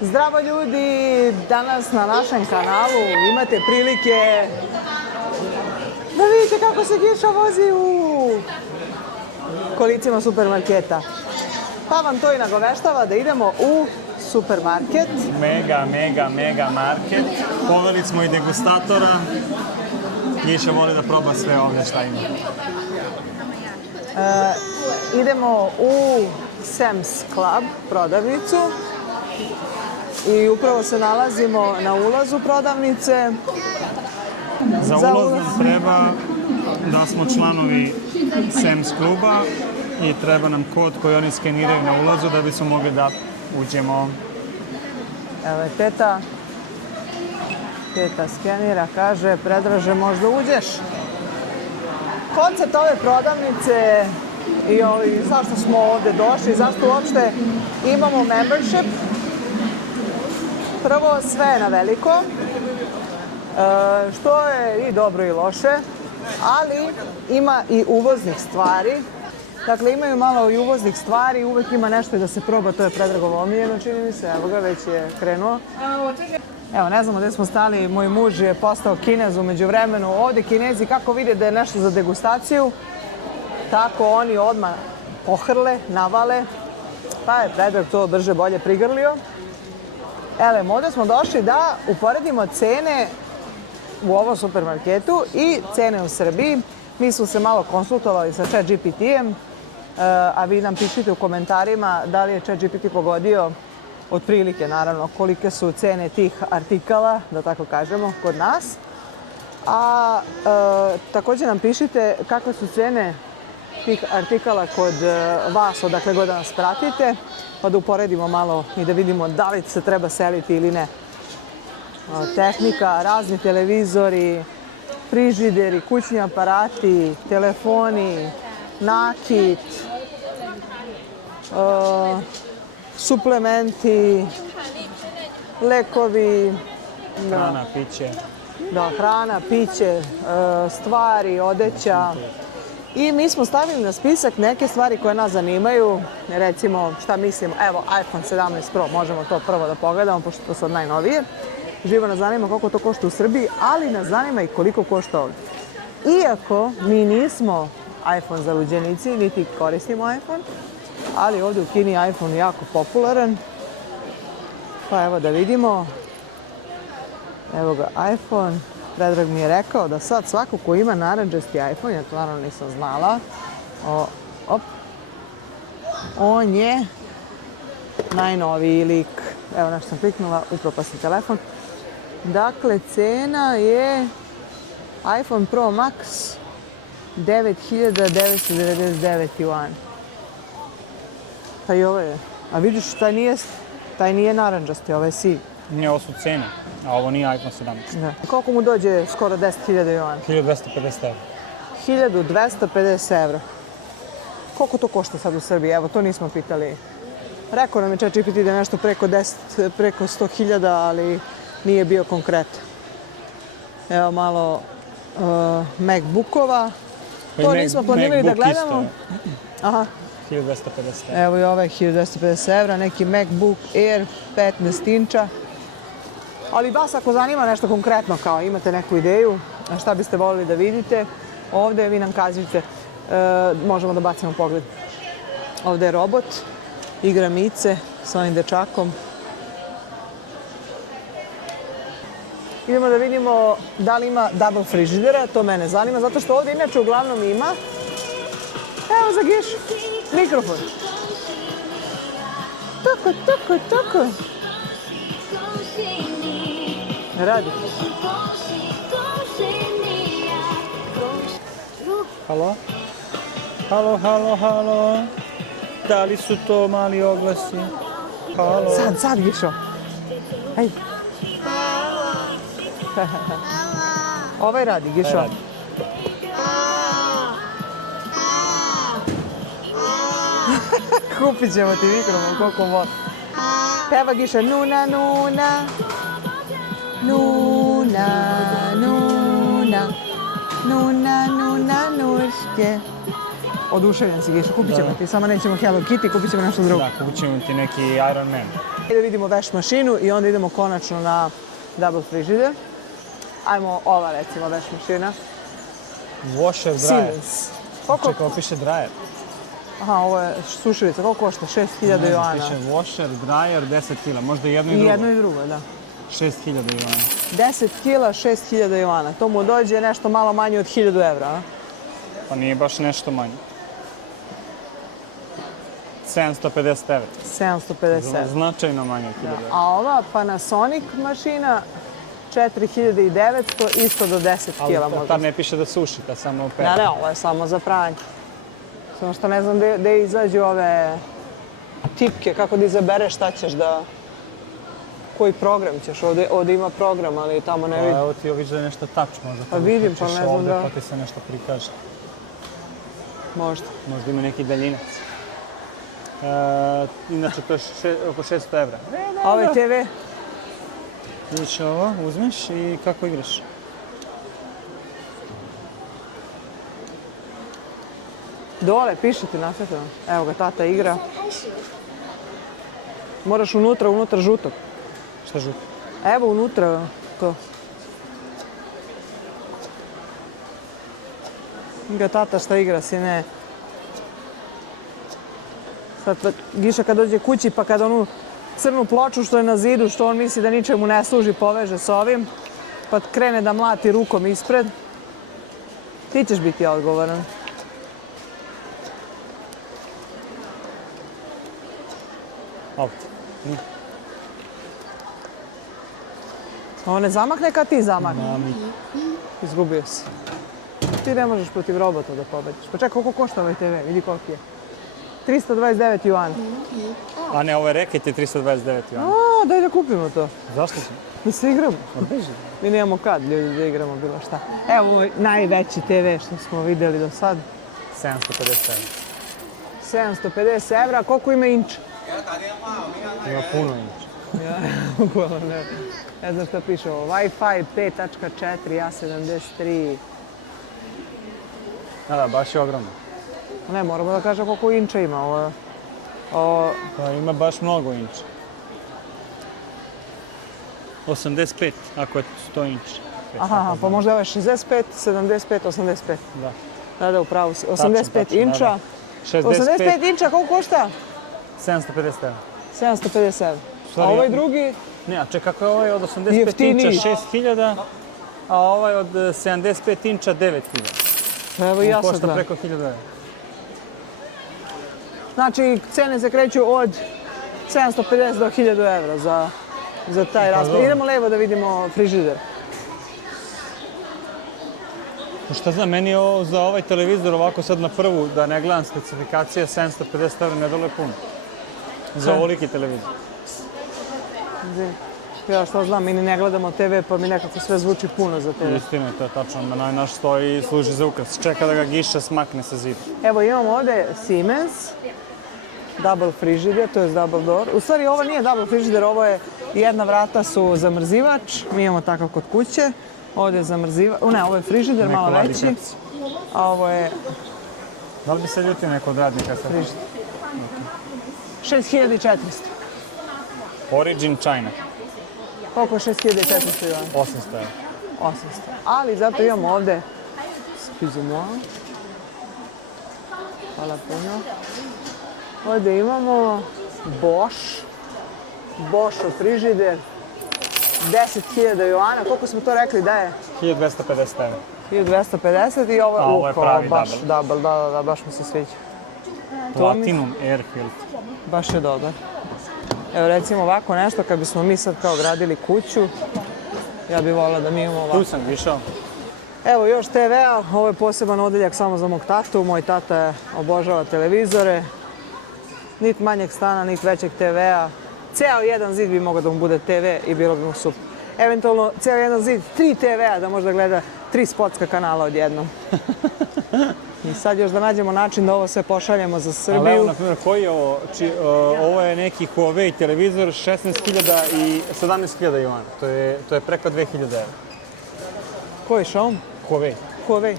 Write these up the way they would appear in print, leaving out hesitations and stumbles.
Zdravo ljudi, danas na našem kanalu imate prilike da vidite kako se Giša vozi u kolicima supermarketa. Pa vam to i nagoveštava da idemo u supermarket. Mega market. Poveli smo i degustatora. Giša voli da proba sve ovdje šta ima. Idemo u Sam's Club prodavnicu i upravo se nalazimo na ulazu prodavnice. Za ulaz nam treba da smo članovi Sam's kluba i treba nam kod koji oni skeniraju na ulazu da bismo mogli da uđemo. Evo je teta. Teta skenira, kaže, Predraže, možda uđeš. Koncept ove prodavnice i zašto smo ovde došli, zašto uopšte imamo membership. Prvo, sve je na veliko, što je i dobro i loše, ali ima i uvoznih stvari. Dakle, imaju malo i uvoznih stvari, uvek ima nešto i da se proba, to je Predragovo omiljeno, čini mi se, evo ga, već je krenuo. Evo, ne znamo gde smo stali, moj muž je postao Kinez umeđu vremenu. Ovde Kinezi kako vide da je nešto za degustaciju, tako oni odmah pohrle, navale, pa je Predrag to brže bolje prigrlio. Elem, ovde smo došli da uporedimo cene u ovom supermarketu i cene u Srbiji. Mi smo se malo konsultovali sa ChatGPT-em, a vi nam pišite u komentarima da li je ChatGPT pogodio otprilike, naravno, kolike su cene tih artikala, da tako kažemo, kod nas. A također nam pišite kakve su cene tih artikala kod vas, odakle god da nas pratite, pa da uporedimo malo i da vidimo da li se treba seliti ili ne. Tehnika, razni televizori, frižideri, kućni aparati, telefoni, nakit, suplementi, lekovi, Hrana, piće. Da, hrana, piće, stvari, odeća. I mi smo stavili na spisak neke stvari koje nas zanimaju. Recimo, šta mislimo, evo, iPhone 17 Pro, možemo to prvo da pogledamo, pošto to su najnovije. Živo nas zanima koliko to košta u Srbiji, ali nas zanima i koliko košta ovdje. Iako mi nismo iPhone zaluđenici, niti koristimo iPhone, ali ovdje u Kini je iPhone jako popularan. Pa evo da vidimo. Evo ga iPhone. Predrag mi je rekao da sad svako ko ima narandžasti iPhone, ja to naravno nisam znala, on je najnoviji lik. Evo nešto sam kliknula, upropasni telefon. Dakle, cena je iPhone Pro Max 9999 yuan. Pa i ovo je. A vidiš, taj nije narandžasti, ovo je siv. Ne, ovo su cene, a ovo nije iPhone 17. Da. Koliko mu dođe skoro 10.000 yuan? 1250 evra. 1250 evra. Koliko to košta sad u Srbiji? Evo, to nismo pitali. Rekao nam je ChatGPT da je nešto preko 100.000, ali nije bio konkretan. Evo malo MacBookova. To nismo planirali da gledamo. Aha. 1250 evra. Evo i ovaj 1250 evra, neki MacBook Air 15 inča. Ali vas ako zanima nešto konkretno, kao imate neku ideju, šta biste volili da vidite, ovdje vi nam kažite, možemo da bacimo pogled. Ovdje je robot, igra mice sa ovim dečakom. Idemo da vidimo da li ima double frižidera, to mene zanima, zato što ovdje inače uglavnom ima. Evo za Gišu, mikrofon. Tako. Radi. Halo? Halo? Da li su to mali oglasi? Halo? Sad, Gišo. Hej. Ovaj radi, Gišo. Kupit ćemo ti mikrofon, koliko voli. Peva Giša, nuna, nuške. Oduševljen si, Giša, kupit ćemo ti, samo nećemo Hello Kitty, kupit ćemo nešto drugo. Da, kupit ćemo ti neki Iron Man. Da vidimo veš mašinu i onda idemo konačno na double frižider. Ajmo ova recimo veš mašina. Washer dryer. Siemens. Koliko? Čekaj, ovo piše dryer. Aha, ovo je sušilica. Koliko košta? 6.000 juana. Piše washer dryer 10 kila, možda jedno i I drugo. jedno i drugo, da. 6.000 juana. 10 kila, 6.000 juana. To mu dođe nešto malo manje od 1.000 evra, a? Pa nije baš nešto manje. 750 evra. 750 evra. Značajno manje od 1000 evra. A ova Panasonic mašina 4.900, isto do 10 kila Ali možda. ta ne piše da suši, ta samo opere. Ne, ovo je samo za pranje. Samo što ne znam gde izađu ove tipke, kako da izabereš šta ćeš da... Koji program ćeš, ovde ima program, ali tamo ne vidim. Evo ti vidiš da je nešto touch možda. Pa vidim, pa ne znam ovde, da... Pa ti se nešto prikaže. Možda. Možda ima neki daljinac. Inače to je oko 600 evra. A ovaj TV? Vidiš ovo, uzmeš i kako igraš. Dole, piše ti nasvetljeno. Evo ga, tata igra. Moraš unutra žutog. Šta žuti? Evo unutra to. Ga tata šta igra, sine. Sad Giša kad dođe kući pa kad onu crnu ploču što je na zidu, što on misli da ničemu ne služi, poveže s ovim, pa krene da mlati rukom ispred, ti ćeš biti odgovoran. Opet. On ne zamakne kad ti zamakne. Mami. Izgubio si. Ti ne možeš protiv robota da pobediš. Pa čekaj, koliko košta ovaj TV? Vidi koliko je. 329 juana. A ne, ovo je reket je 329 juana. A, daj da kupimo to. Zašto smo? Da se igramo. Obeži. Mi nemamo kad, ljudi, da igramo bilo šta. Evo, ovo je najveći TV što smo vidjeli do sad. 750 evra. 750 evra. Koliko ima inč? Ima puno inč. Ne znam šta piše ovo. Wi-Fi 5.4, A73. Da, baš je ogromno. Ne, moramo da kažem koliko inča ima. Pa ima baš mnogo inča. 85, ako je 100 inč. Aha, pa možda ovo je 65, 75, 85. Da. Da, upravo si. 85 tačno, inča. da. 85 inča, koliko košta? 750 evra. 750 evra. A Sorry, ovaj drugi? Ne, a čekaj, kako je ovaj od 85 Jeftiniji. inča 6000, a ovaj od 75 inča 9000. Evo i ja sad Košta gledam. preko 1000 evra. Znači, cene se kreću od 750 do 1000 evra za taj raspad. dobro. Idemo levo da vidimo frižider. Šta znam, meni je ovo za ovaj televizor ovako sad na prvu, da ne gledam specifikacije, 750 evra ne dole puno. Za ovoliki televizor. Ja što znam, mi ni ne gledamo TV, pa mi nekako sve zvuči puno za TV. Istina je, to je tačno. Naš stoji i služi za ukras. Čeka da ga Giša smakne sa zida. Evo imamo ovde Siemens, double frižider, to je double door. U stvari ovo nije double frižider, ovo je jedna vrata su zamrzivač, mi imamo takav kod kuće. Ovde je zamrzivač, ne, ovo je frižider, Neko malo radi veći. pepsi. A ovo je Da li bi se ljutio neko od radnika sa frižider. 6400. Origin China, Koliko je 6400 juana? 800 evra. 800. Ali zato imamo ovde, excuse-moi, hvala puno. Ovde imamo Bosch frižider, 10.000 juana. Koliko smo to rekli da je? 1250 evra. 1250 i ovo je ovo je pravi baš double. double, da, baš mi se sviđa. Platinum Air Filter. Baš je dobar. Evo recimo ovako nešto, kad bismo mi sad kao gradili kuću, ja bih volila da mi imamo ovako. Tu sam išao. Evo još TV-a, ovo je poseban odeljak samo za mog tatu. Moj tata obožava televizore. Nit manjeg stana, nit većeg TV-a. Ceo jedan zid bi mogao da mu bude TV i bilo bi mu super. Eventualno, ceo jedan zid, 3 TV-a da možda gleda 3 sportska kanala odjednom. I sad još da nađemo način da ovo sve pošaljemo za Srbiju. Ali evo, na primjer, koji je ovo? Ovo je neki Huawei televizor, 16.000 i 17.000 juana. To je preko 2000 evra. Koji je Xiaomi? Huawei. Huawei.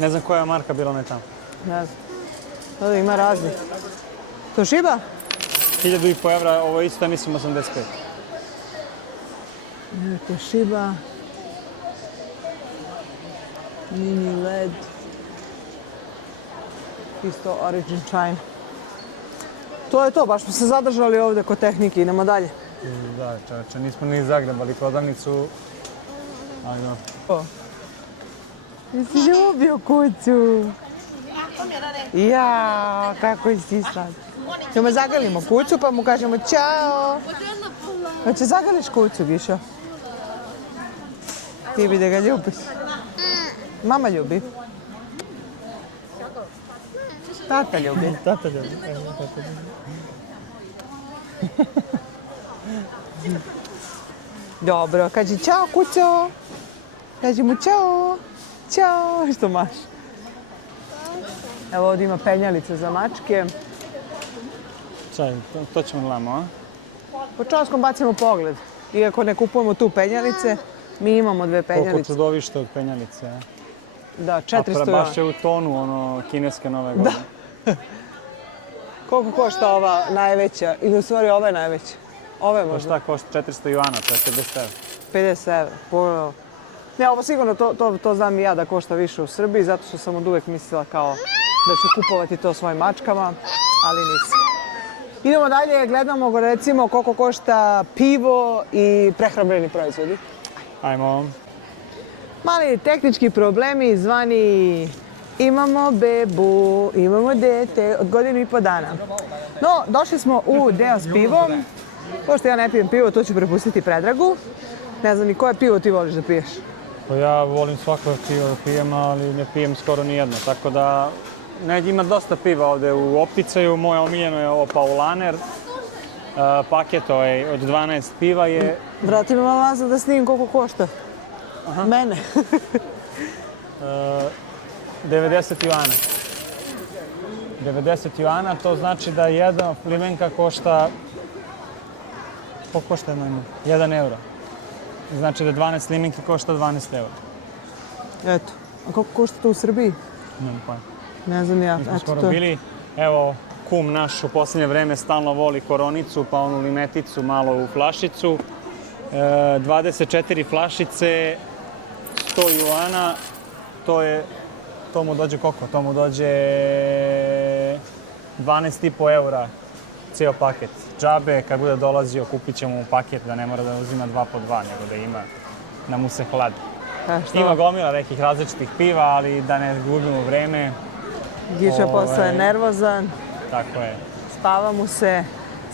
Ne znam koja je marka bila ne tamo. Ne znam. Ovdje ima raznih. To šiba? 1.500 evra, ovo je isto, mislim, 85. Evo to šiba. Mini LED. Isto Origin China. To je to, baš smo se zadržali ovdje kod tehnike, idemo dalje. Da, čovječe, nismo ni zagrebali prodavnicu. Ali no. Jesi ljubio kuću? Ja, kako si sad. Ćemo zagrlimo kuću pa mu kažemo ćao. Hoće zagrliš kuću, Gišo? Ti bi da ga ljubiš. Mama ljubi. Tata ljubi. Tata ljubi. Dobro, kaži čao kućo. Kaži mu čao. Ćao, što maš? Evo ovdje ima penjalice za mačke. Čaj, to ćemo gledamo, a? Po čovskom bacimo pogled. Iako ne kupujemo tu penjalice, mi imamo 2 penjalice. Koliko čudovište od penjalice, a? Da, 400 A baš je u tonu, ono, kineske nove godine. Da. Koliko košta ova najveća? Ili u stvari ova je najveća? Ova je možda? Šta košta? 400 juana, to je 50 evra. 50 evra, puno. Ne, ovo sigurno, to znam i ja da košta više u Srbiji, zato što sam od uvek mislila kao da ću kupovati to svojim mačkama, ali nisam. Idemo dalje, gledamo recimo koliko košta pivo i prehrambeni proizvodi. Ajmo. Mali tehnički problemi zvani imamo bebu, imamo dete od 1,5 dana. No, došli smo u deo s pivom. Pošto ja ne pijem pivo, to ću prepustiti Predragu. Ne znam ni koje pivo ti voliš da piješ. Pa ja volim svako pivo da pijem, ali ne pijem skoro nijedno, tako da ima dosta piva ovdje u opticaju. Moje omiljeno je ovo Paulaner. Paket od 12 piva je... Vrati me malo nazad da snimim koliko košta. Aha. Mene. 90 juana. 90 juana, to znači da jedna limenka košta... Koliko košta jedna limenka? 1 euro. Znači da 12 limenki košta 12 eura. Eto. A koliko košta to u Srbiji? Nemam pojma. Ne znam ja. Mi smo skoro bili. Evo, kum naš u posljednje vreme stalno voli koronicu, pa onu limeticu malo u flašicu. 24 flašice, 100 juana, to mu dođe koliko? To mu dođe 12,5 eura cijel paket. Džabe, kad bude dolazio, kupit ćemo mu paket da ne mora da uzima 2 po 2, nego da ima, da mu se hladi. Ima gomila nekih različitih piva, ali da ne gubimo vreme. Giša postaje nervozan. Tako je. Spava mu se.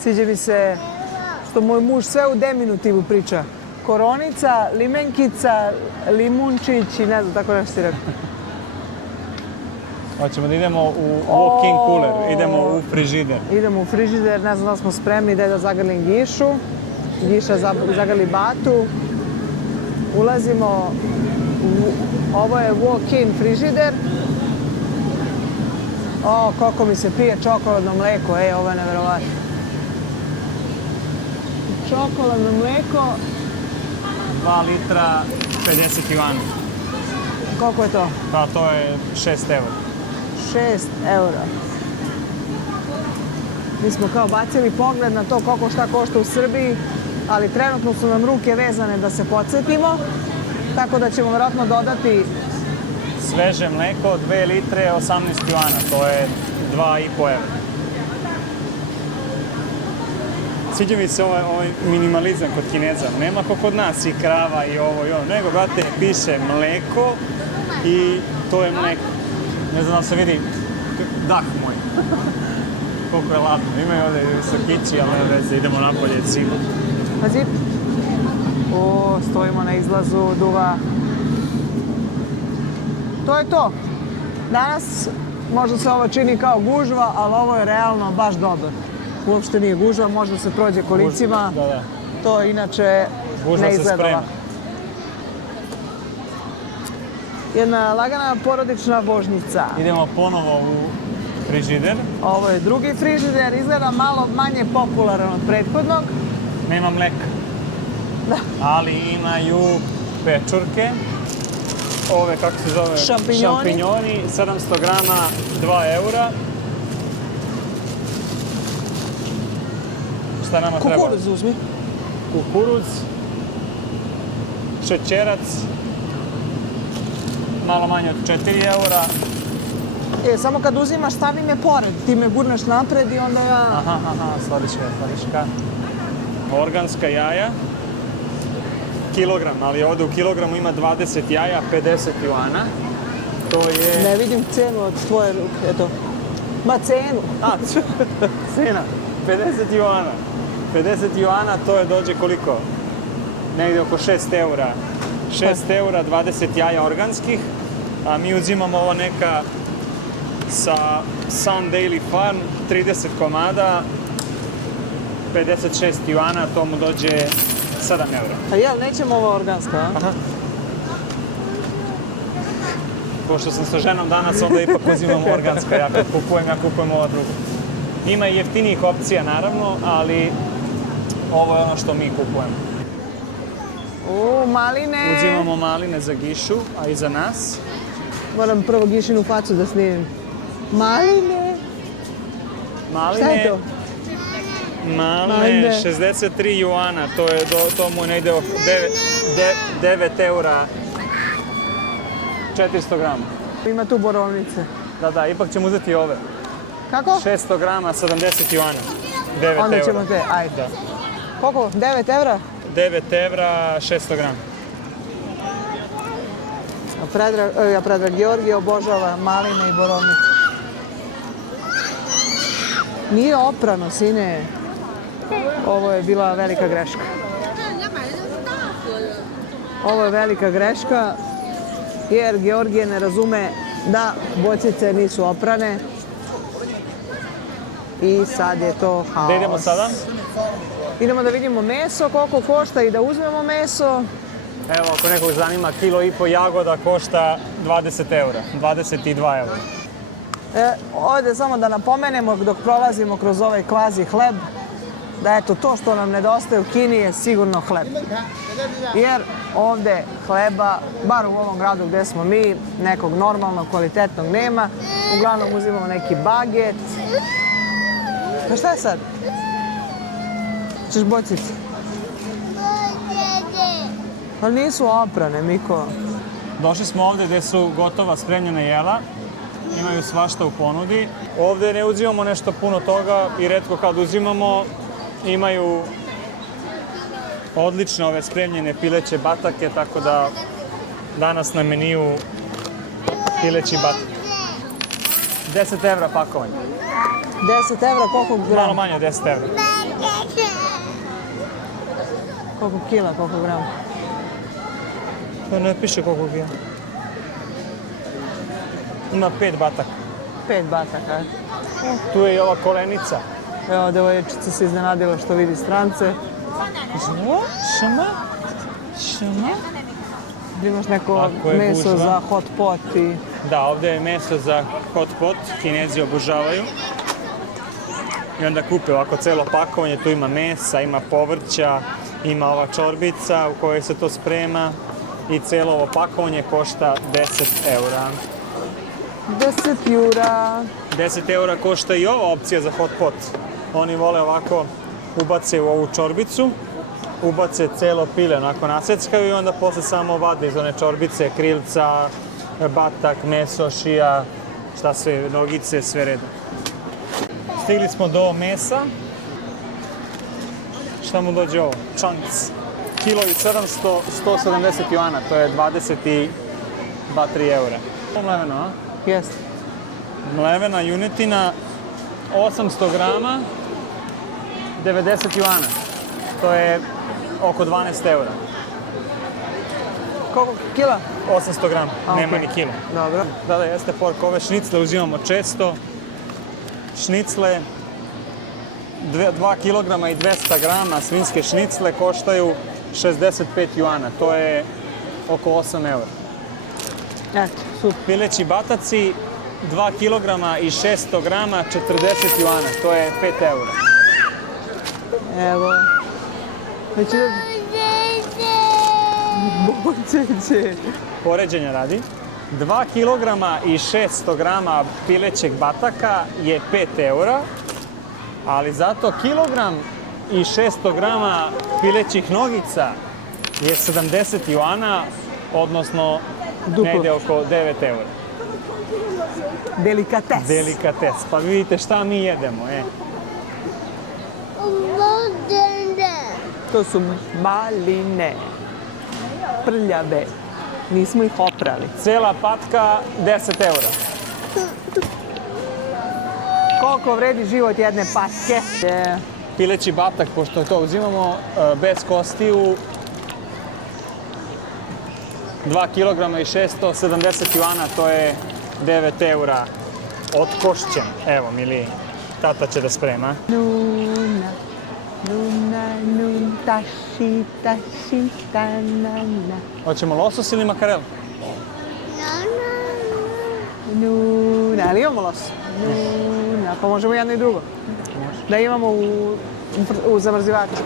Sviđa mi se što moj muž sve u deminutivu priča. Koronica, limenkica, limunčić i ne znam, tako nešto si rekao. Hoćemo da idemo u walk-in cooler, idemo u frižider. Idemo u frižider, ne znam da smo spremni da zagrlim Gišu. Giša zagrli Batu. Ulazimo, ovo je walk-in frižider. O, koliko mi se pije čokoladno mlijeko, ovo je nevjerovatno. Čokoladno mlijeko. 2 litra, 50 juana. Koliko je to? Pa to je 6 eura. 6 eura. Mi smo kao bacili pogled na to koliko šta košta u Srbiji, ali trenutno su nam ruke vezane da se podsjetimo, tako da ćemo vjerojatno dodati... Sveže mlijeko, 2 litre, 18 juana, to je 2,5 evra. Sviđa mi se ovaj minimalizam kod Kineza. Nema ko kod nas i krava i ovo i ono, nego, brate, piše mlijeko i to je mlijeko. Ne znam da se vidi dah moj. Koliko je ladno. Imaju ovdje sokići, ali ne veze, idemo napolje cima. Pazi. O, stojimo na izlazu, duva. To je to. Danas možda se ovo čini kao gužva, ali ovo je realno baš dobro. Uopšte nije gužva, možda se prođe kolicima. Da. To inače ne izgleda ovako. Jedna lagana porodična vožnjica. Idemo ponovo u frižider. Ovo je drugi frižider, izgleda malo manje popularan od prethodnog. Nema mleka. Da. Ali imaju pečurke. ove, kako se zove? Šampinjoni, 700 grama, 2 eura. Šta nama treba? Kukuruz uzmi. Kukuruz, šećerac, malo manje od 4 eura. Samo kad uzimaš, stavi me pored, ti me gurneš napred i onda ja... Aha, sladiška. Organska jaja, kilogram, ali ovdje u kilogramu ima 20 jaja, 50 juana. To je... Ne vidim cenu od tvoje ruke, eto. Ma cenu! Cena, 50 juana. 50 juana, to je dođe koliko? Negdje oko 6 eura. 6 eura, 20 jaja organskih, a mi uzimamo ovo neka sa Sun Daily Farm, 30 komada, 56 juana, to mu dođe 7 eura. A jel, nećemo ovo organska, a? Aha. Pošto sam sa ženom danas, onda ipak uzimam organska. Ja kupujem ova druga. Ima i jeftinijih opcija, naravno, ali ovo je ono što mi kupujemo. Maline! Uzimamo maline za Gišu, a i za nas. Moram prvo Gišinu facu da snimim. Maline! Šta je to? Maline, 63 juana, to mu ne ide oko 9 eura, 400 grama. Ima tu borovnice. Da, ipak ćemo uzeti ove. Kako? 600 grama, 70 juana, 9 eura. Onda ćemo te, ajde. Da. Koliko? 9 evra? 9 evra, 600 grama. Predrag Georgije obožava maline i borovnice. Nije oprano, sine. Ovo je bila velika greška. Ovo je velika greška jer Georgije ne razume da bočice nisu oprane. I sad je to haos. Gdje idemo sada? Idemo da vidimo meso, koliko košta i da uzmemo meso. Evo, ako nekog zanima, 1,5 kg jagoda košta 20 eura, 22 eura. Ovdje samo da napomenemo dok prolazimo kroz ovaj kvazi hleb, da eto to što nam nedostaje u Kini je sigurno hleb. Jer ovdje hleba, bar u ovom gradu gdje smo mi, nekog normalnog, kvalitetnog nema. Uglavnom uzimamo neki baget. Pa šta je sad? Češ bocici? Ali nisu oprane, Miko. Došli smo ovdje gdje su gotova spremljena jela. Imaju svašta u ponudi. Ovdje ne uzimamo nešto puno toga i retko kad uzimamo imaju odlične ove spremljene pileće batake, tako da danas na meniju pileći batak. 10 evra pakovanje. 10 evra, koliko grama? Malo manje od 10 evra. Koliko kila, koliko grama? To ne piše koliko kila. Ima 5 bataka. 5 bataka. Tu je i ova kolenica. Evo, devojčica se iznenadila što vidi strance. Šama? Imaš neko meso za hot pot i... Da, ovdje je meso za hot pot, Kinezi obožavaju. I onda kupe ovako celo pakovanje, tu ima mesa, ima povrća, ima ova čorbica u kojoj se to sprema i celo ovo pakovanje košta 10 eura. 10 eura. 10 eura košta i ova opcija za hot pot. Oni vole ovako, ubace u ovu čorbicu, ubace celo pile, onako naseckaju i onda posle samo vade iz one čorbice, krilca, batak, meso, šija, šta sve, nogice, sve redom. Stigli smo do mesa. Šta mu dođe ovo? Chunks. Kilo i 700, 170 juana, to je 22-3 eura. Mleveno, a? Jeste. Mlevena junetina, 800 grama, 90 juana. To je oko 12 eura. Koliko kila? 800 grama, nema ni kilo. Dobro. Da, jeste pork. Ove šnicle uzimamo često. Šnicle, 2 kg i 200 grama svinjske šnicle koštaju 65 juana. To je oko 8 eura. Eto, super. Pileći bataci, 2 kg i 600 grama, 40 juana. To je 5 eura. Evo. Boćeće. Poređenja radi. 2 kg i 600 grama pilećeg bataka je 5 eura, ali zato kilogram i 600 grama pilećih nogica je 70 juana, odnosno Duplo. negde oko 9 eura. Delikates. Delikates. Pa vidite šta mi jedemo, To su maline. Prljave. Nismo ih oprali. Cela patka 10 eura. Koliko vredi život jedne patke? Pileći batak, pošto to uzimamo bez kostiju, 2 kg i 670 juana, to je 9 eura otkošćen. Evo, Mili, tata će da sprema. Nuna, nuna, nun, taši, taši, tanana. Hoćemo losos ili makarel? Nuna, ali imamo los? Nuna, pa možemo jedno i drugo. Da imamo u zamrzivaču.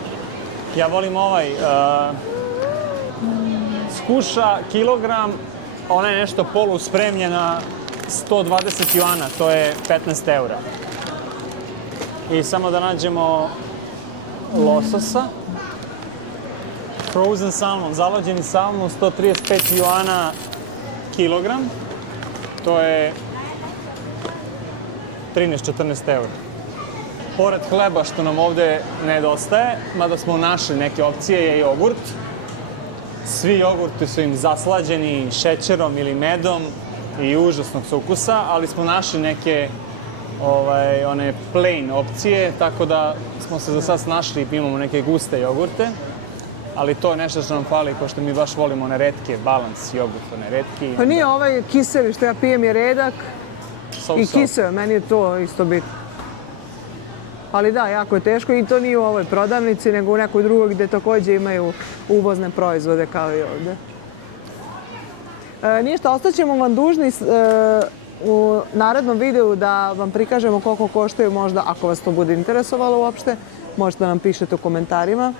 Ja volim ovaj, skuša kilogram, ona je nešto polu spremljena, 120 juana, to je 15 eura. I samo da nađemo lososa. Frozen salmon, zalađeni salmon, 135 juana kilogram. To je 13-14 eura. Pored hleba što nam ovde nedostaje, mada smo našli neke opcije, je jogurt. Svi jogurti su im zaslađeni šećerom ili medom i užasnog su ukusa, ali smo našli neke one plain opcije, tako da smo se za sad snašli i imamo neke guste jogurte. Ali to je nešto što nam fali, pošto mi baš volimo one retke, balans jogurt, one retki. Pa nije ovaj kiseli što ja pijem je redak i kiseo, meni je to isto bitno. Ali da, jako je teško i to nije u ovoj prodavnici, nego u nekoj drugoj gde takođe imaju uvozne proizvode kao i ovde. Ništa, ostaćemo vam dužni u narednom videu da vam prikažemo koliko koštaju možda, ako vas to bude interesovalo uopšte, možete da nam pišete u komentarima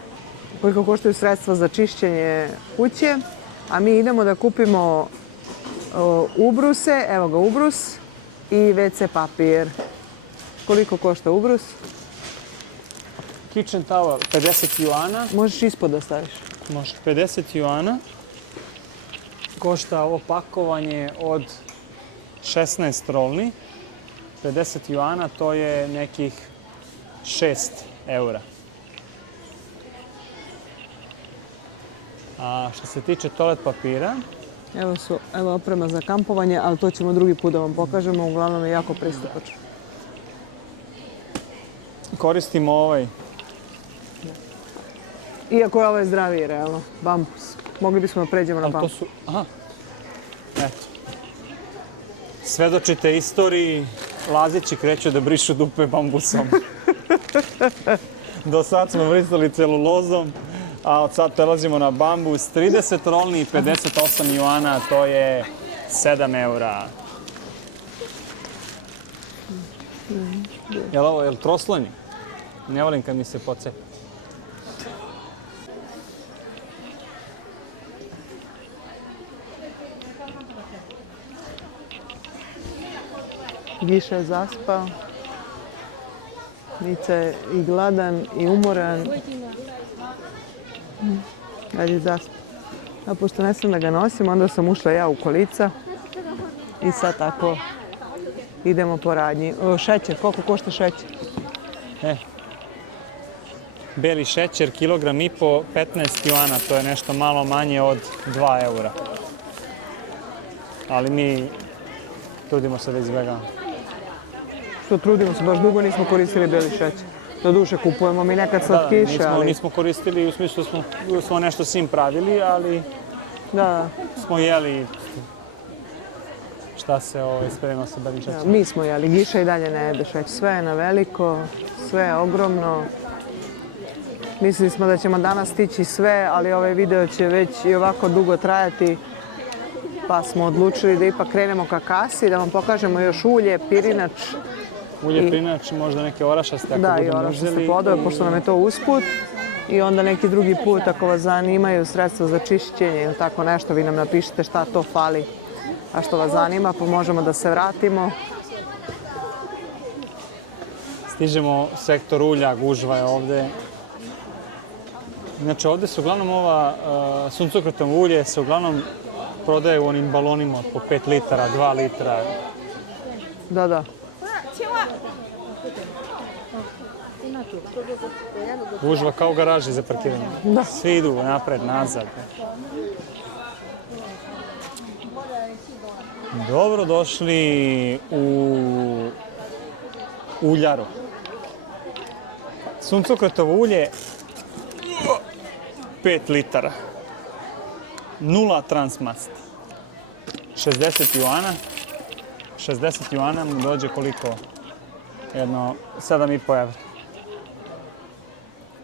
koliko koštaju sredstva za čišćenje kuće, a mi idemo da kupimo ubruse, evo ga ubrus i WC papir. Koliko košta ubrus? Kitchen towel, 50 juana. Možeš ispod da staviš. Može, 50 juana. Košta ovo pakovanje od 16 rolni. 50 juana, to je nekih 6 eura. A što se tiče toalet papira, Evo oprema za kampovanje, ali to ćemo drugi put da vam pokažemo, uglavnom je jako pristupačno. koristimo ovaj. Iako je ovaj zdraviji, realno. Bambus. Mogli bismo da pređemo na Ali to bambus. su... Aha. Eto. Svedočite istoriji, Lazići kreću da brišu dupe bambusom. Do sad smo brisali celulozom, a od sad prelazimo na bambus. 30 rolni i 58 juana, to je 7 eura. Jel ovo, jel troslojni? Ne volim kad mi se pocepi. Giša je zaspao. Mica je i gladan i umoran. Ajde zaspao. A pošto ne sam da ga nosim, onda sam ušla ja u kolica. I sad tako idemo po radnji. Šećer, koliko košta šećer? Beli šećer, kilogram i po, 15 juana, to je nešto malo manje od 2 eura. Ali mi trudimo se da izbjegamo. Što trudimo se, baš dugo nismo koristili beli šećer. Do duše kupujemo mi nekad slatkiše, ali... Nismo koristili, u smislu smo nešto s njim pravili, ali Da, smo jeli šta se spremao sa belim šećerom. mi smo jeli, Giša i dalje ne jede šećer. Sve je na veliko, sve je ogromno. Mislili smo da ćemo danas stići sve, ali ovaj video će već i ovako dugo trajati. Pa smo odlučili da ipak krenemo ka kasi, da vam pokažemo još ulje, pirinač. Ulje, pirinač, možda neke orašaste ako Da, i budemo orašaste uzeli. plodove, pošto nam je to usput. i onda neki drugi put ako vas zanimaju sredstva za čišćenje ili tako nešto, vi nam napišite šta to fali, a što vas zanima, pa možemo da se vratimo. Stižemo sektor ulja, gužva je ovde. Znači ovde se uglavnom ova suncokretno ulje se uglavnom prodaje u onim balonima od po 5 litara, 2 litra. Da, da. Gužva kao u garaži za parkiranje. Da. Svi idu napred, nazad. Dobro došli u uljaru. Suncokretovo ulje 5 litara. 0 transmast. 60 juana. 60 juana mu dođe koliko? Jedno 7,5 evra.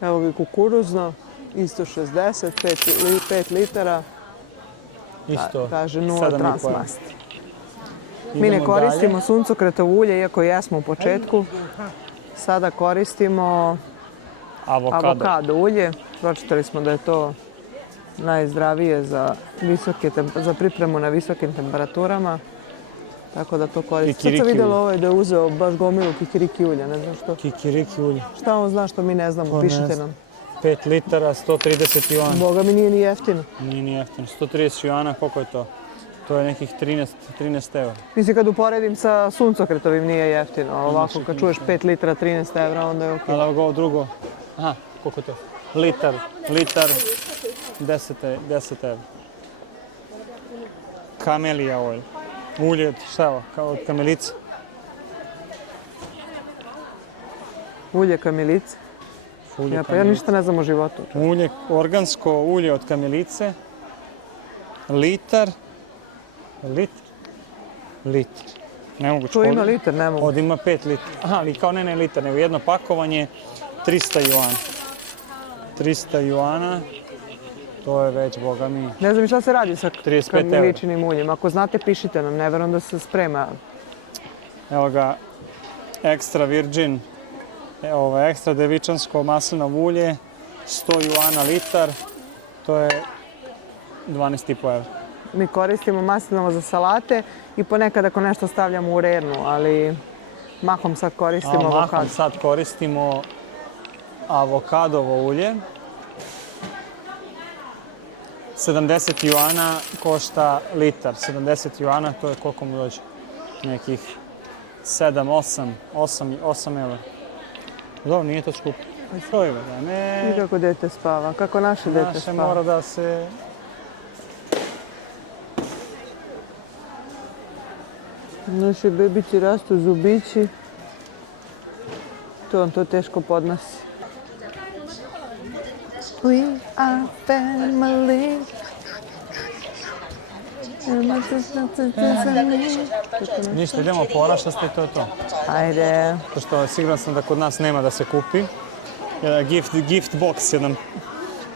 Evo ga kukuruzno, isto 60, 5 litara, Isto kaže 0 7,5 transmast. Mi ne Idemo koristimo dalje. suncokretovo ulje, iako jesmo u početku. Sada koristimo avokado ulje. Pročitali smo da je to najzdravije za pripremu na visokim temperaturama. Tako da to koristimo. Sad Kikiriki sam vidjela ulje. da je uzeo baš gomilu kikiriki ulja, ne znam što. Kikiriki ulje. Šta on zna što mi ne znamo, To ne pišite znam. nam. 5 litara, 130 juana. Boga mi nije ni jeftino. Nije ni jeftino. 130 juana, koliko je to? To je nekih 13 evra. Mislim, kad uporedim sa suncokretovim nije jeftino, a ovako kad čuješ 5 litara 13 evra, onda je okej. Ali evo ga ovo drugo. Aha, koliko je to? Litar, 10 evra. Camellia oil. Ulje od, šta je ovo, kao od kamelice. Ulje kamilice. Ulje Ja kamelice. ništa ne znam o životu. Ulje, organsko ulje od kamelice. Litar. Ne mogu To ima litar, ne mogu. Ovdje ima 5 litara. Aha, ali kao ne litar, nego jedno pakovanje 300 juana. 300 juana, to je već, boga mi. Ne znam i šta se radi sa 35 evra. kamiličinim uljem. Ako znate, pišite nam, ne verujem da se sprema. Evo ga, extra virgin, evo ekstra devičansko maslinovo ulje, 100 juana litar, to je 12,5 evra. Mi koristimo maslinovo za salate i ponekad ako nešto stavljamo u rernu, ali mahom sad koristimo A mahom avokado. sad koristimo avokadovo ulje. 70 juana košta litar. 70 juana, to je koliko mu dođe? Nekih 8 evra. Dobro, nije to skupo. To je, ne. I kako dete spava, kako naše dete Naše spava. mora da se... Naši bebici rastu zubići. To on to teško podnosi. We are family. Ništa, idemo po orašaste i to je to. Ajde. Pošto siguran sam da kod nas nema da se kupi. Gift box jedan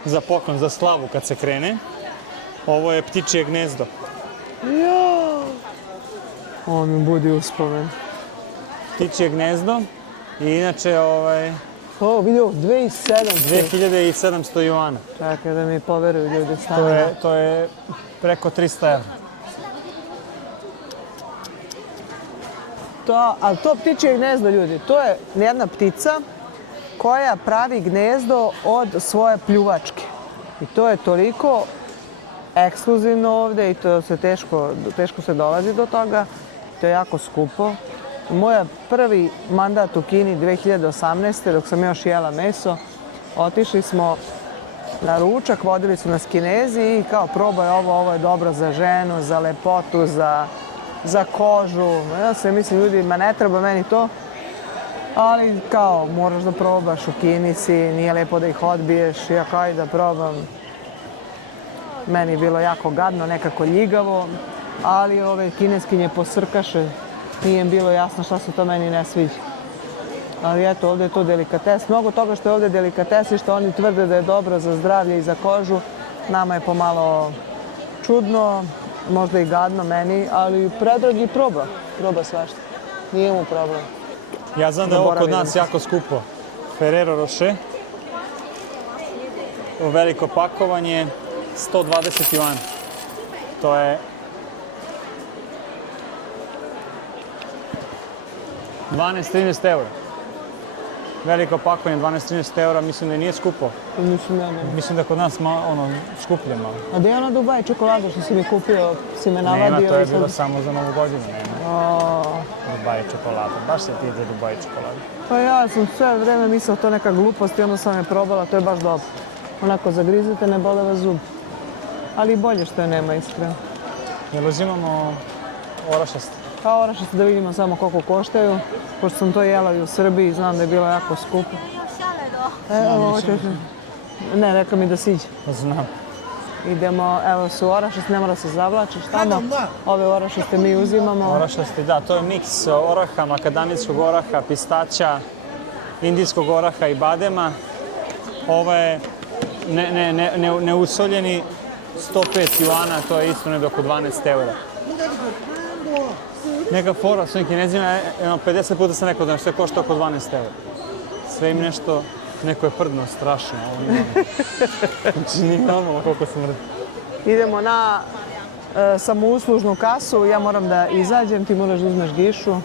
za poklon, za slavu kad se krene. Ovo je ptičije gnezdo. Jo! Ovo mi budi uspomen. Ptičije gnezdo i inače O, vidio, 2700. 2700 juana. Čekaj da mi poveruju ljudi stavljaju. To je preko 300 evra. Ali to ptičje gnezdo, ljudi, to je jedna ptica koja pravi gnezdo od svoje pljuvačke. I to je toliko ekskluzivno ovde i to se teško se dolazi do toga. To je jako skupo. Moj prvi mandat u Kini 2018. dok sam još jela meso, otišli smo na ručak, vodili su nas Kinezi i kao probaj ovo je dobro za ženu, za lepotu, za kožu. Ja se mislim, ljudi, ma ne treba meni to, ali kao moraš da probaš, u Kini si, nije lepo da ih odbiješ, ja kao i da probam. Meni je bilo jako gadno, nekako ljigavo, ali ove kineskinje posrkaše, nije im bilo jasno šta se to meni ne sviđa. Ali eto, ovdje je to delikates. Mnogo toga što je ovdje delikates i što oni tvrde da je dobro za zdravlje i za kožu, nama je pomalo čudno, možda i gadno meni, ali Predrag i proba svašta. Nije mu problem. Ja znam da je ovo kod nas jako skupo. Ferrero Rocher. veliko pakovanje 120 juana. To je 12-13 eura. Veliko pakovanje 12-13 eura, mislim da i nije skupo. Mislim da kod nas skuplje malo. A gdje je ona Dubai čokolada što si mi kupio, si me navadio? Nema, to je bilo samo za Novu godinu, nema. Dubai čokolada, baš se ti za Dubai čokolada. Pa ja sam sve vreme mislila to neka glupost i onda sam je probala, to je baš dobro. Onako zagrizete, ne bole vas zub. Ali i bolje što je nema, iskreno. Jel uzimamo orašaste? Pa orašaste da vidimo samo koliko koštaju. Pošto sam to jela i u Srbiji, znam da je bilo jako skupo. Evo, ne, rekla mi da siđe. Znam. Idemo, evo su orašaste, ne mora se zavlačiš tamo. Ove orašaste mi uzimamo. Orašaste, da, to je miks oraha, makadamijskog oraha, pistaća, indijskog oraha i badema. Ovo je neusoljeni 105 juana, to je isto nego oko 12 eura. Neka fora s ovim Kinezima, 50 puta sam rekao da sve košta oko 12 eura. Sve im nešto, neko je prdno, strašno. Znači nije normalno koliko smrdi. Idemo na samouslužnu kasu, ja moram da izađem, ti moraš da uzmeš gišu.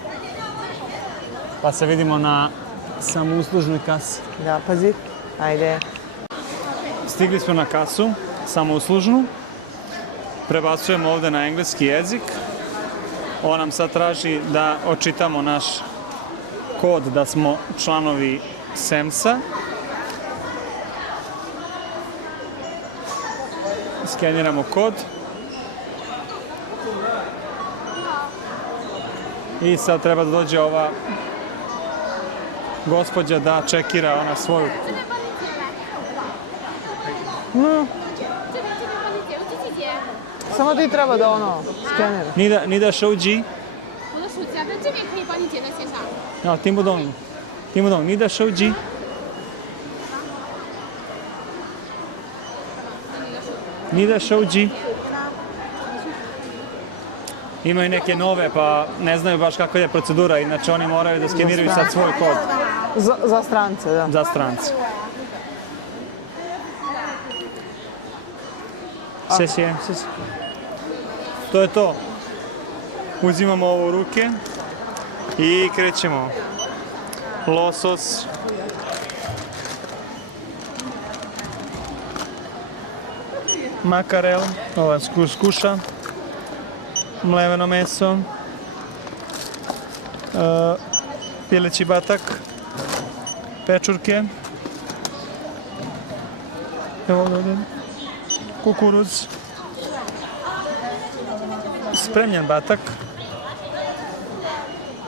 Pa se vidimo na samouslužnoj kasi. Da, pazi, ajde. Stigli smo na kasu, samouslužnu. Prebacujemo ovdje na engleski jezik. On nam sad traži da očitamo naš kod da smo članovi SEMS-a. Skeniramo kod. I sad treba da dođe ova gospođa da čekira ona svoju. Samo ti treba da skeniraš. 你的手机我的手机啊，在这边可以帮你结在线上。听不懂，你的手机你的手机 Imaju neke nove, pa ne znaju baš kakva je procedura, inače oni moraju da skeniraju sad svoj kod. Za strance, da. Za strance. Sve. To je to. Uzimamo ovo u ruke i krećemo. Losos. Makarel, ova skuša. Mleveno meso. Pileći batak. Pečurke. Evo ovdje. Kukuruz. Spremljen batak.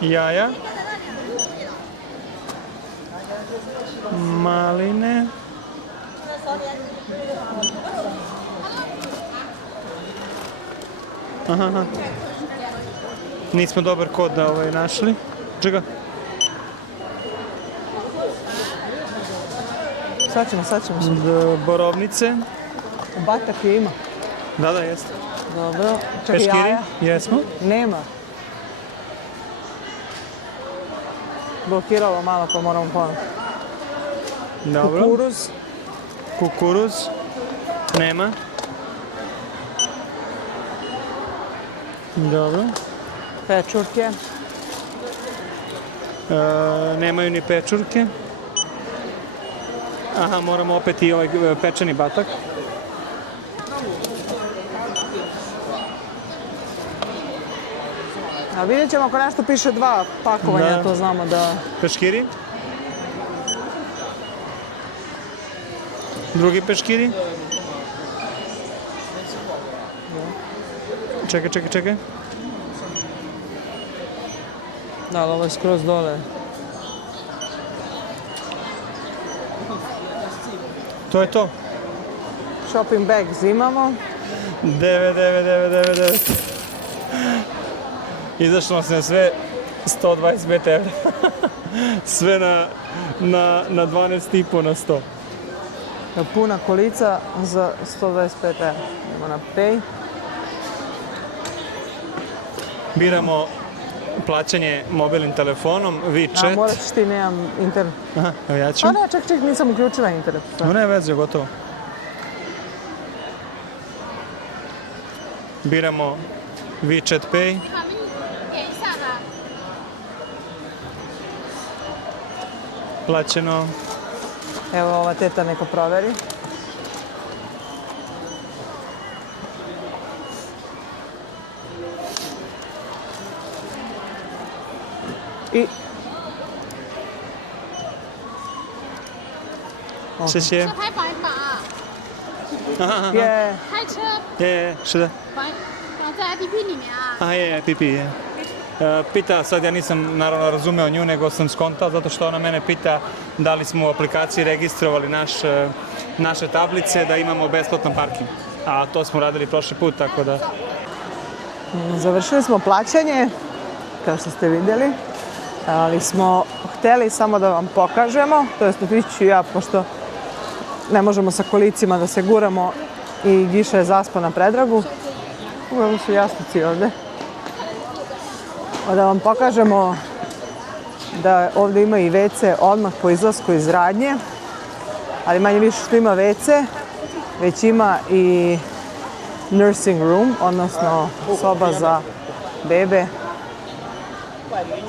Jaja. Maline. Aha. Nismo dobar kod našli. Čega? Sad ćemo. Borovnice. Batak je ima. Da, jeste. Dobro. Čekaj, Peškiri? jaja? Jesmo. Nema. Blokiralo malo pa moramo ponovno. Dobro. Kukuruz. Nema. Dobro. Pečurke. Nemaju ni pečurke. Aha, moramo opet i ovaj pečeni batak. A vidjet ćemo ako nešto piše 2 pakovanja, Da. to znamo da... Peškiri. Drugi peškiri. Čekaj. Da, ali ovo je skroz dole. To je to. Shopping bags imamo. 9. Izašlo nas je sve 125 evra. Sve na 12,5 na 100. Puna kolica za 125 evra. Idemo na pay. Biramo plaćanje mobilnim telefonom, A WeChat. morat ćeš ti, nemam internet. Aha, evo ja ću. A ne, ček, nisam uključila internet. No ne veze, gotovo. biramo WeChat Pay. 你把门点一下吧。 Plaćeno. Evo ova teta neko proveri. I 谢谢。车牌绑一绑啊， je 开车Je, 是的。绑在 APP 里面啊。 A je, pipi je. Pita, sad ja nisam naravno razumeo nju, nego sam skontao zato što ona mene pita da li smo u aplikaciji registrovali naše tablice da imamo besplatan parking. A to smo radili prošli put, tako da... završili smo plaćanje, kao što ste vidjeli, ali smo htjeli samo da vam pokažemo, to jest otići ću ja, pošto ne možemo sa kolicima da se guramo i Giša je zaspao na Predragu. Ovo su jastuci ovdje. Da vam pokažemo da ovdje ima i WC odmah po izlasku iz radnje, ali manje više što ima WC, već ima i nursing room, odnosno soba za bebe,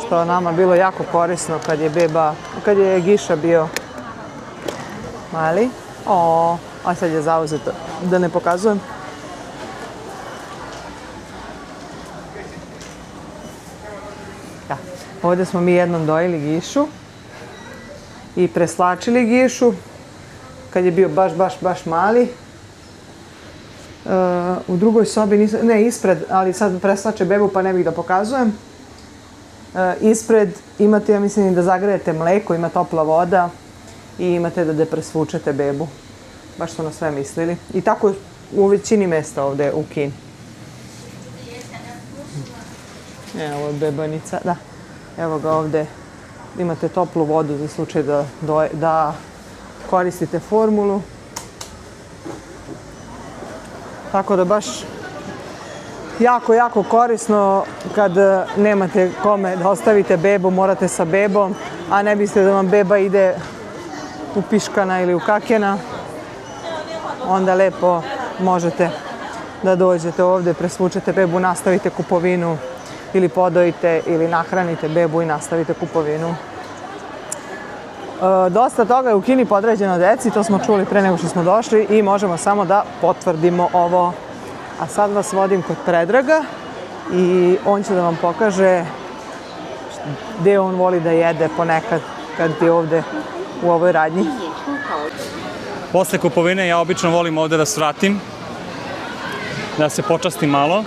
što je nama bilo jako korisno kad je Giša bio mali. A sad je zauzeto, da ne pokazujem. Da. Ovdje smo mi jednom dojili Gišu i preslačili Gišu kad je bio baš mali. U drugoj sobi, ne ispred, ali sad preslače bebu pa ne bih da pokazujem. Ispred imate, ja mislim, da zagrejete mleko, ima topla voda i imate da presvučete bebu. Baš su na sve mislili. I tako u većini mjesta ovdje u Kini. Ovo je bebanica, da. Evo ga ovdje. Imate toplu vodu za slučaj da koristite formulu. Tako da baš jako korisno kad nemate kome da ostavite bebu, morate sa bebom, a ne biste da vam beba ide upiškana ili ukakena. Onda lepo možete da dođete ovdje, presvučete bebu, nastavite kupovinu ili podojite ili nahranite bebu i nastavite kupovinu. Dosta toga je u Kini podređeno deci, to smo čuli pre nego što smo došli i možemo samo da potvrdimo ovo. A sad vas vodim kod Predraga i on će da vam pokaže gdje on voli da jede ponekad kad je ovdje u ovoj radnji. Posle kupovine ja obično volim ovdje da svratim, da se počastim malo.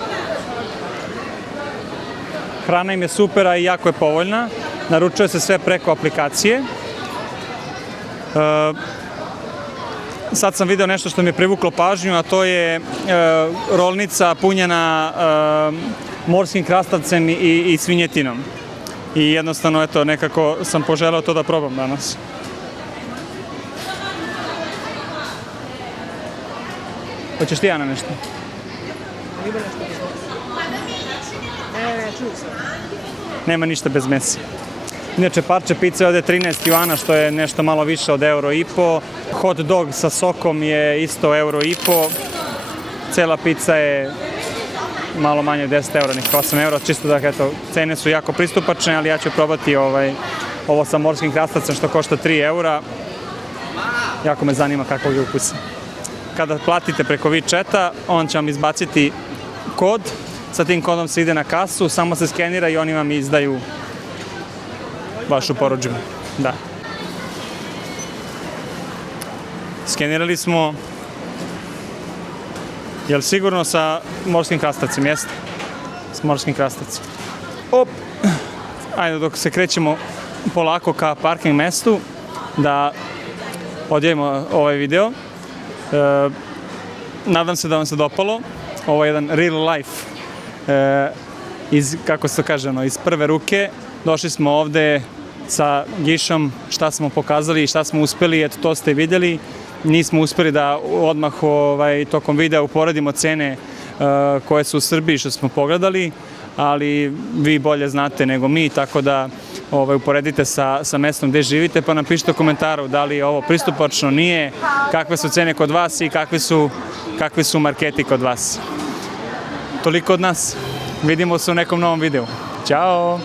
Hrana im je supera i jako je povoljna. Naručuje se sve preko aplikacije. Sad sam video nešto što mi je privuklo pažnju, a to je rolnica punjena morskim krastavcem i svinjetinom. I jednostavno, eto, nekako sam poželeo to da probam danas. Hoćeš ti, Ana, nešto? Nema ništa bez mesa. Inače, parče pice je ovdje 13 juana, što je nešto malo više od €1,5. Hot dog sa sokom je isto €1,5. Cela pizza je malo manje od 10 €, nekih 8 €. Čisto da, eto, cene su jako pristupačne, ali ja ću probati ovo sa morskim krastavcem što košta 3 €. Jako me zanima kakvog je ukusa. Kada platite preko WeChata, on će vam izbaciti kod. Sa tim kodom se ide na kasu, samo se skenira i oni vam izdaju vašu porudžbu. Da. Skenirali smo, jel sigurno sa morskim krastavcem? Jeste? S morskim krastavcem. Op! Ajde, dok se krećemo polako ka parking mestu, da odjavimo ovaj video. Nadam se da vam se dopalo. Ovo je jedan real life, kako se to kaže, iz prve ruke. Došli smo ovde sa Gišom, šta smo pokazali i šta smo uspeli, eto to ste vidjeli. Nismo uspeli da odmah tokom videa uporedimo cene koje su u Srbiji što smo pogledali, ali vi bolje znate nego mi, tako da uporedite sa mestom gdje živite, pa napišite u komentaru da li je ovo pristupačno, nije, kakve su cene kod vas i kakvi su marketi kod vas. toliko od nas. Vidimo se u nekom novom videu. Ćao!